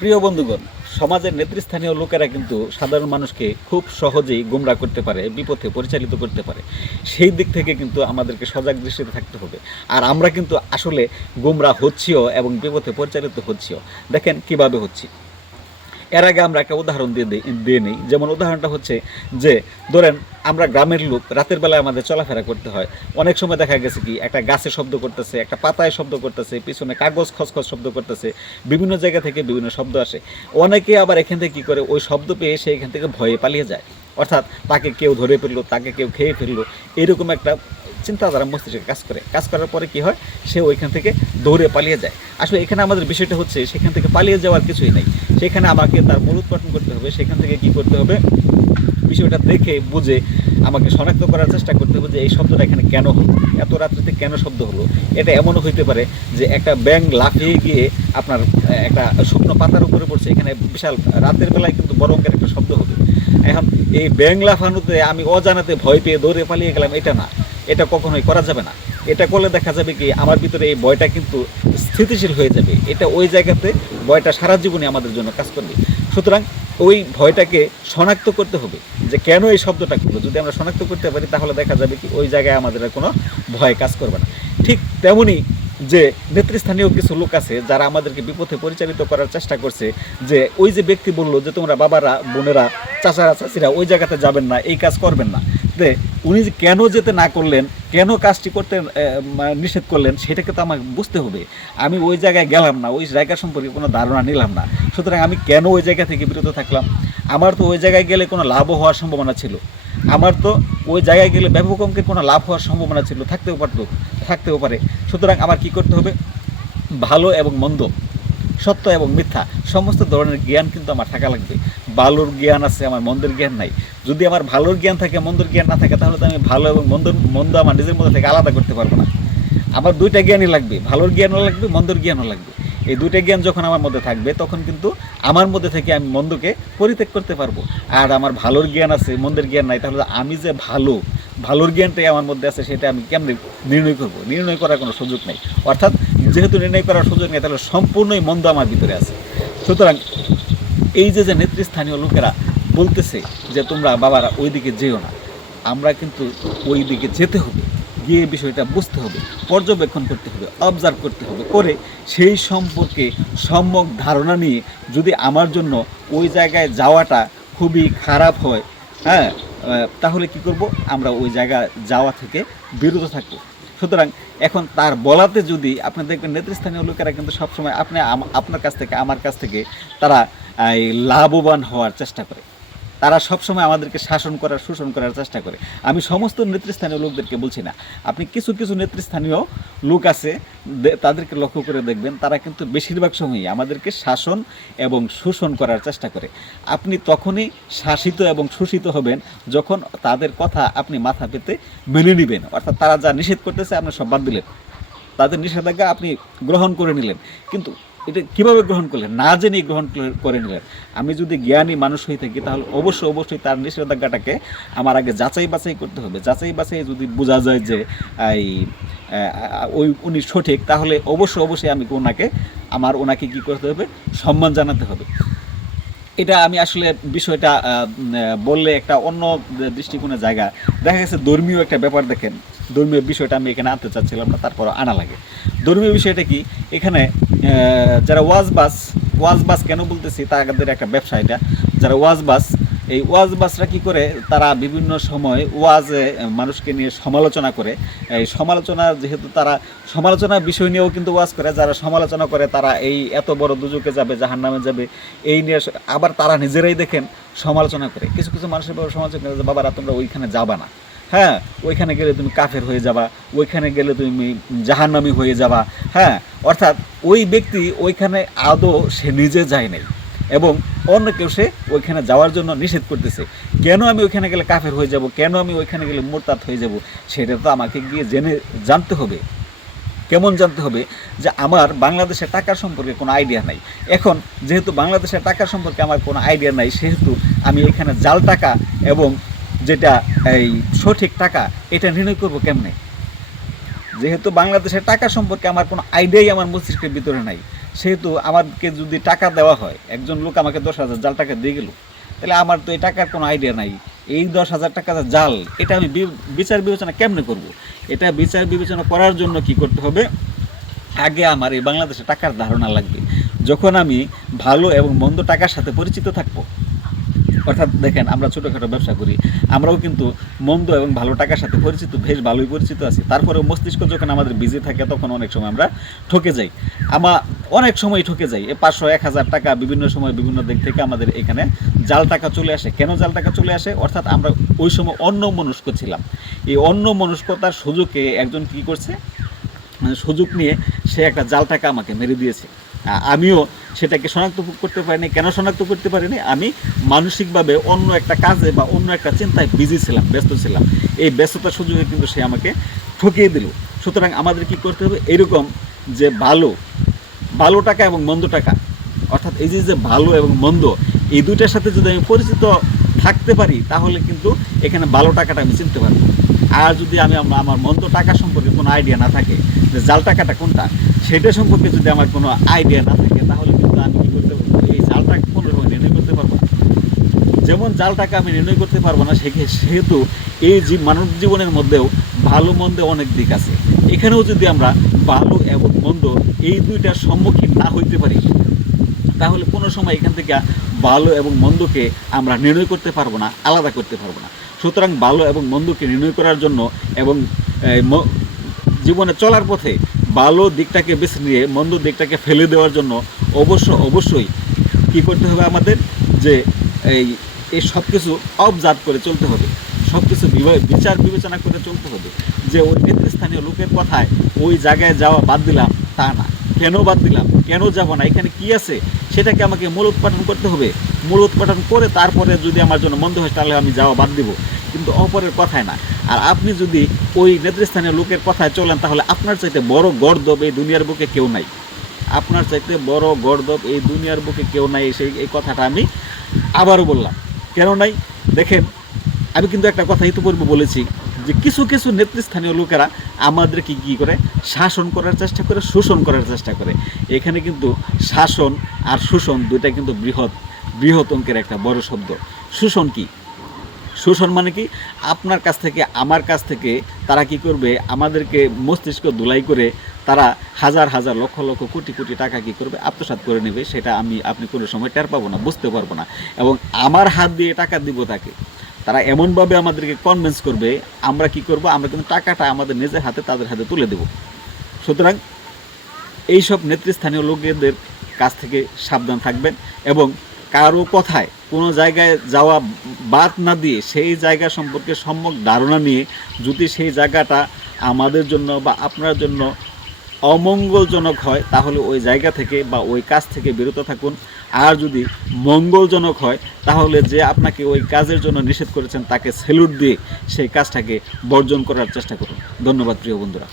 প্রিয় বন্ধুগণ, সমাজের নেতৃস্থানীয় লোকেরা কিন্তু সাধারণ মানুষকে খুব সহজেই গুমরা করতে পারে, বিপথে পরিচালিত করতে পারে। সেই দিক থেকে কিন্তু আমাদেরকে সজাগ দৃষ্টিতে থাকতে হবে। আর আমরা কিন্তু আসলে গুমরা হচ্ছিও এবং বিপথে পরিচালিত হচ্ছিও। দেখেন কীভাবে হচ্ছি। এর আগে আমরা একটা উদাহরণ দিয়ে দিয়ে নিই। যেমন উদাহরণটা হচ্ছে যে, ধরেন আমরা গ্রামের লোক, রাতের বেলায় আমাদের চলাফেরা করতে হয়। অনেক সময় দেখা গেছে কি, একটা গাছে শব্দ করতেছে, একটা পাতায় শব্দ করতেছে, পিছনে কাগজ খসখস শব্দ করতেছে, বিভিন্ন জায়গা থেকে বিভিন্ন শব্দ আসে। অনেকে আবার এখান থেকে কী করে, ওই শব্দ পেয়ে সে এখান থেকে ভয়ে পালিয়ে যায়। অর্থাৎ তাকে কেউ ধরে ফেলল, তাকে কেউ খেয়ে ফেলল, এরকম একটা চিন্তাধারা মস্তিষ্কে কাজ করে। কাজ করার পরে কি হয়? সে ওইখান থেকে দৌড়ে পালিয়ে যায়। আসলে এখানে আমাদের বিষয়টা হচ্ছে, সেখান থেকে পালিয়ে যাওয়ার কিছুই নেই। সেখানে আমাকে তার মূল উৎপাদন করতে হবে। সেখান থেকে কি করতে হবে? বিষয়টা দেখে, বুঝে, আমাকে শনাক্ত করার চেষ্টা করতে হবে যে এই শব্দটা এখানে কেন হলো? এত রাত্রিতে কেন শব্দ হলো? এটা এমনও হইতে পারে যে একটা ব্যাং লাফিয়ে গিয়ে আপনার একটা শুকনো পাতার উপরে পড়ছে। এখানে বিশাল রাতের বেলায় কিন্তু বড় অঙ্কের একটা শব্দ হবে। এখন এই ব্যাং লাফানোতে আমি অজানাতে ভয় পেয়ে দৌড়ে পালিয়ে গেলাম, এটা না। এটা কখনোই করা যাবে না। এটা করলে দেখা যাবে কি, আমার ভিতরে এই ভয়টা কিন্তু স্থিতিশীল হয়ে যাবে। এটা ওই জায়গাতে ভয়টা সারা জীবনে আমাদের জন্য কাজ করবে। সুতরাং ওই ভয়টাকে শনাক্ত করতে হবে যে কেন এই শব্দটা করল। যদি আমরা শনাক্ত করতে পারি, তাহলে দেখা যাবে কি, ওই জায়গায় আমাদের কোনো ভয় কাজ করবে না। ঠিক তেমনি যে নেতৃস্থানীয় কিছু লোক আছে, যারা আমাদেরকে বিপথে পরিচালিত করার চেষ্টা করছে, যে ওই যে ব্যক্তি বলল যে তোমরা বাবারা, বোনেরা, চাচারা, চাচিরা ওই জায়গাতে যাবেন না, এই কাজ করবেন না। যে উনি যে কেন যেতে না করলেন, কেন কাজটি করতে নিষেধ করলেন, সেটাকে তো আমাকে বুঝতে হবে। আমি ওই জায়গায় গেলাম না, ওই জায়গা সম্পর্কে কোনো ধারণা নিলাম না। সুতরাং আমি কেন ওই জায়গা থেকে বিরত থাকলাম? আমার তো ওই জায়গায় গেলে কোনো লাভও হওয়ার সম্ভাবনা ছিল। আমার তো ওই জায়গায় গেলে ব্যাপক অঙ্কের কোনো লাভ হওয়ার সম্ভাবনা ছিল, থাকতেও পারতো, থাকতেও পারে। সুতরাং আমার কি করতে হবে? ভালো এবং মন্দ, সত্য এবং মিথ্যা, সমস্ত ধরনের জ্ঞান কিন্তু আমার থাকা লাগবে। ভালোর জ্ঞান আছে, আমার মন্দের জ্ঞান নাই। যদি আমার ভালোর জ্ঞান থাকে, মন্দর জ্ঞান না থাকে, তাহলে তো আমি ভালো এবং মন্দ মন্দ আমার নিজের মধ্যে থেকে আলাদা করতে পারব না। আমার দুইটা জ্ঞানই লাগবে, ভালোর জ্ঞানও লাগবে, মন্দর জ্ঞানও লাগবে। এই দুইটা জ্ঞান যখন আমার মধ্যে থাকবে, তখন কিন্তু আমার মধ্যে থেকে আমি মন্দকে পরিত্যাগ করতে পারব। আর আমার ভালোর জ্ঞান আছে, মন্দের জ্ঞান নাই, তাহলে আমি যে ভালো, ভালোর জ্ঞানটাই আমার মধ্যে আছে, সেটা আমি কেমনে নির্ণয় করব? নির্ণয় করার কোনো সুযোগ নেই। অর্থাৎ যেহেতু নির্ণয় করার সুযোগ নেই, তাহলে সম্পূর্ণই মন্দ আমার ভিতরে আছে। সুতরাং এই যে যে নেতৃস্থানীয় লোকেরা বলতেছে যে তোমরা বাবারা ওই দিকে যেও না, আমরা কিন্তু ওই দিকে যেতে হবে, গিয়ে বিষয়টা বুঝতে হবে, পর্যবেক্ষণ করতে হবে অবজার্ভ করতে হবে করে সেই সম্পর্কে সম্যক ধারণা নিয়ে যদি আমার জন্য ওই জায়গায় যাওয়াটা খুবই খারাপ হয় হ্যাঁ তাহলে কি করব? আমরা ওই জায়গা যাওয়া থেকে বিরত থাকব। সুতরাং এখন তার বলাতে যদি আপনি দেখবেন নেতৃস্থানীয় লোকেরা কিন্তু সবসময় আপনি আপনার কাছ থেকে, আমার কাছ থেকে তারা লাভবান হওয়ার চেষ্টা করে। তারা সবসময় আমাদেরকে শাসন করার, শোষণ করার চেষ্টা করে। আমি সমস্ত নেতৃস্থানীয় লোকদেরকে বলছি না, আপনি কিছু কিছু নেতৃস্থানীয় লোক আছে তাদেরকে লক্ষ্য করে দেখবেন, তারা কিন্তু বেশিরভাগ সময়ই আমাদেরকে শাসন এবং শোষণ করার চেষ্টা করে। আপনি তখনই শাসিত এবং শোষিত হবেন যখন তাদের কথা আপনি মাথা পেতে মেনে নেবেন। অর্থাৎ তারা যা নিষেধ করতেছে, আপনি সব বাদ দিলেন। তাদের নিষেধাজ্ঞা আপনি গ্রহণ করে নিলেন। কিন্তু এটা কীভাবে গ্রহণ করলেন? না জেনেই গ্রহণ করে- নিলেন। আমি যদি জ্ঞানী মানুষ হয়ে থাকি, তাহলে অবশ্যই অবশ্যই তার নিষেধাজ্ঞাটাকে আমার আগে যাচাই বাছাই করতে হবে। যাচাই বাছাই যদি বোঝা যায় যে, এই ওই উনি সঠিক, তাহলে অবশ্যই অবশ্যই আমি ওনাকে, আমার ওনাকে কি করতে হবে? সম্মান জানাতে হবে। এটা আমি আসলে বিষয়টা বললে একটা অন্য দৃষ্টিকোণের জায়গা। দেখা গেছে ধর্মীয় একটা ব্যাপার দেখেন। ধর্মীয় বিষয়টা আমি এখানে আনতে চাচ্ছিলাম না, তারপর আনা লাগে। ধর্মীয় বিষয়টা কি? এখানে যারা ওয়াজ বাস ওয়াজ বাস কেন বলতেছি? তাদের একটা ব্যবসা এটা। যারা ওয়াজ বাস, এই ওয়াজ বাসরা কি করে? তারা বিভিন্ন সময় ওয়াজে মানুষকে নিয়ে সমালোচনা করে। এই সমালোচনা, যেহেতু তারা সমালোচনার বিষয় নিয়েও কিন্তু ওয়াজ করে, যারা সমালোচনা করে, তারা এই এত বড় দুজকে যাবে জাহান নামে যাবে, এই নিয়ে আবার তারা নিজেরাই দেখেন সমালোচনা করে। কিছু কিছু মানুষের সমালোচনা করে বাবারা, তোমরা ওইখানে যাবা না। হ্যাঁ ওইখানে গেলে তুমি কাফের হয়ে যাবা, ওইখানে গেলে তুমি জাহান্নামি হয়ে যাবা হ্যাঁ অর্থাৎ ওই ব্যক্তি ওইখানে আদৌ সে নিজে যায় নাই এবং অন্য কেউ সে ওইখানে যাওয়ার জন্য নিষেধ করতেছে। কেন আমি ওইখানে গেলে কাফের হয়ে যাব? কেন আমি ওইখানে গেলে মোরতাদ হয়ে যাব? সেটা তো আমাকে গিয়ে জেনে জানতে হবে। কেমন জানতে হবে? যে আমার বাংলাদেশের টাকার সম্পর্কে কোনো আইডিয়া নাই। এখন যেহেতু বাংলাদেশের টাকার সম্পর্কে আমার কোনো আইডিয়া নাই, সেহেতু আমি এখানে জাল টাকা এবং যেটা এই সঠিক টাকা, এটা নির্ণয় করব কেমনে? যেহেতু বাংলাদেশের টাকা সম্পর্কে আমার কোনো আইডিয়াই আমার মস্তিষ্কের ভিতরে নাই, সেহেতু আমাকে যদি টাকা দেওয়া হয়, একজন লোক আমাকে দশ হাজার জাল টাকা দিয়ে গেল, তাহলে আমার তো এই টাকার কোনো আইডিয়া নাই। এই দশ হাজার টাকা জাল, এটা আমি বিচার বিবেচনা কেমনে করব। এটা বিচার বিবেচনা করার জন্য কি করতে হবে? আগে আমার এই বাংলাদেশে টাকার ধারণা লাগবে। যখন আমি ভালো এবং মন্দ টাকার সাথে পরিচিত থাকব অর্থাৎ দেখেন, আমরা ছোটোখাটো ব্যবসা করি, আমরাও কিন্তু মন্দ এবং ভালো টাকার সাথে পরিচিত, বেশ ভালোই পরিচিত আছি। তারপরেও মস্তিষ্ক যখন আমাদের বিজি থাকে, তখন অনেক সময় আমরা ঠকে যাই। আমা অনেক সময় ঠকে যাই। এ পাঁচশো, এক হাজার টাকা বিভিন্ন সময় বিভিন্ন দিক থেকে আমাদের এখানে জাল টাকা চলে আসে। কেন জাল টাকা চলে আসে? অর্থাৎ আমরা ওই সময় অন্য মনস্ক ছিলাম। এই অন্য মনস্কতার সুযোগে একজন কি করছে? মানে সুযোগ নিয়ে সে একটা জাল টাকা আমাকে মেরে দিয়েছে। আমিও সেটাকে শনাক্ত করতে পারিনি। কেন শনাক্ত করতে পারিনি? আমি মানসিকভাবে অন্য একটা কাজে বা অন্য একটা চিন্তায় বিজি ছিলাম, ব্যস্ত ছিলাম। এই ব্যস্ততার সুযোগে কিন্তু সে আমাকে ঠকিয়ে দিল। সুতরাং আমাদের কি করতে হবে? এরকম যে ভালো ভালো টাকা এবং মন্দ টাকা, অর্থাৎ এই যে ভালো এবং মন্দ, এই দুইটার সাথে যদি আমি পরিচিত থাকতে পারি, তাহলে কিন্তু এখানে ভালো টাকাটা আমি চিনতে পারব। আর যদি আমি আমার মন্দ টাকা সম্পর্কে কোনো আইডিয়া না থাকে যে জাল টাকাটা কোনটা, সেটা সম্পর্কে যদি আমার কোনো আইডিয়া না থাকে, তাহলে কিন্তু আমি কী করতে পারব? এই জাল টাকা কোনো রকম নির্ণয় করতে পারব যেমন জাল টাকা আমি নির্ণয় করতে পারব না সেহেতু এই যে মানব জীবনের মধ্যেও ভালো মন্দে অনেক দিক আছে। এখানেও যদি আমরা ভালো এবং মন্দ এই দুইটার সম্মুখীন না হইতে পারি, তাহলে কোনো সময় এখান থেকে ভালো এবং মন্দকে আমরা নির্ণয় করতে পারব না, আলাদা করতে পারব না। সুতরাং ভালো এবং মন্দকে নির্ণয় করার জন্য এবং জীবনে চলার পথে ভালো দিকটাকে বেছে নিয়ে, মন্দ দিকটাকে ফেলে দেওয়ার জন্য অবশ্য, অবশ্যই কি করতে হবে আমাদের? যে এই এই সব কিছু অবজার্ভ করে চলতে হবে। সব কিছু বিচার বিবেচনা করে চলতে হবে। যে ওই নেতৃস্থানীয় লোকের কথায় ওই জায়গায় যাওয়া বাদ দিলাম, তা না। কেন বাদ দিলাম? কেন যাব না? এখানে কি আছে? সেটাকে আমাকে মূল উৎপাদন করতে হবে। মূল উৎপাদন করে তারপরে যদি আমার জন্য মন্দ হয়, তাহলে আমি যাওয়া বাদ দিব। কিন্তু অপরের কথায় না। আর আপনি যদি ওই নেতৃস্থানীয় লোকের কথায় চলেন, তাহলে আপনার চাইতে বড় গর্দব এই দুনিয়ার বুকে কেউ নাই। আপনার চাইতে বড় গর্দব এই দুনিয়ার বুকে কেউ নাই, সেই, এই কথাটা আমি আবারও বললাম। কেন নাই? দেখেন, আমি কিন্তু একটা কথা ইতিপূর্বে বলেছি যে কিছু কিছু নেতৃস্থানীয় লোকেরা আমাদেরকে কী করে? শাসন করার চেষ্টা করে, শোষণ করার চেষ্টা করে। এখানে কিন্তু শাসন আর শোষণ দুইটা কিন্তু বৃহৎ বৃহৎ অঙ্কের একটা বড় শব্দ। শোষণ কি? শোষণ মানে কি? আপনার কাছ থেকে, আমার কাছ থেকে তারা কি করবে? আমাদেরকে মস্তিষ্ক ধুলাই করে তারা হাজার হাজার, লক্ষ লক্ষ, কোটি কোটি টাকা কি করবে? আত্মসাৎ করে নেবে। সেটা আমি, আপনি কোনো সময় টের পাবো না, বুঝতে পারব না। এবং আমার হাত দিয়ে টাকা দিব তাকে। তারা এমনভাবে আমাদেরকে কনভিন্স করবে, আমরা কি করব? আমরা কিন্তু টাকাটা আমাদের নিজের হাতে, তাদের হাতে তুলে দেব। সুতরাং এইসব নেতৃস্থানীয় লোকেদের কাছ থেকে সাবধান থাকবেন এবং কারও কথায় কোনো জায়গায় যাওয়া বাদ না দিয়ে সেই জায়গা সম্পর্কে সম্যক ধারণা নিয়ে যদি সেই জায়গাটা আমাদের জন্য বা আপনার জন্য অমঙ্গলজনক হয়, তাহলে ওই জায়গা থেকে বা ওই কাজ থেকে বিরত থাকুন। আর যদি মঙ্গলজনক হয়, তাহলে যে আপনাকে ওই কাজের জন্য নিষেধ করেছেন, তাকে সেলুট দিয়ে সেই কাজটাকে বর্জন করার চেষ্টা করুন। ধন্যবাদ, প্রিয় বন্ধুরা।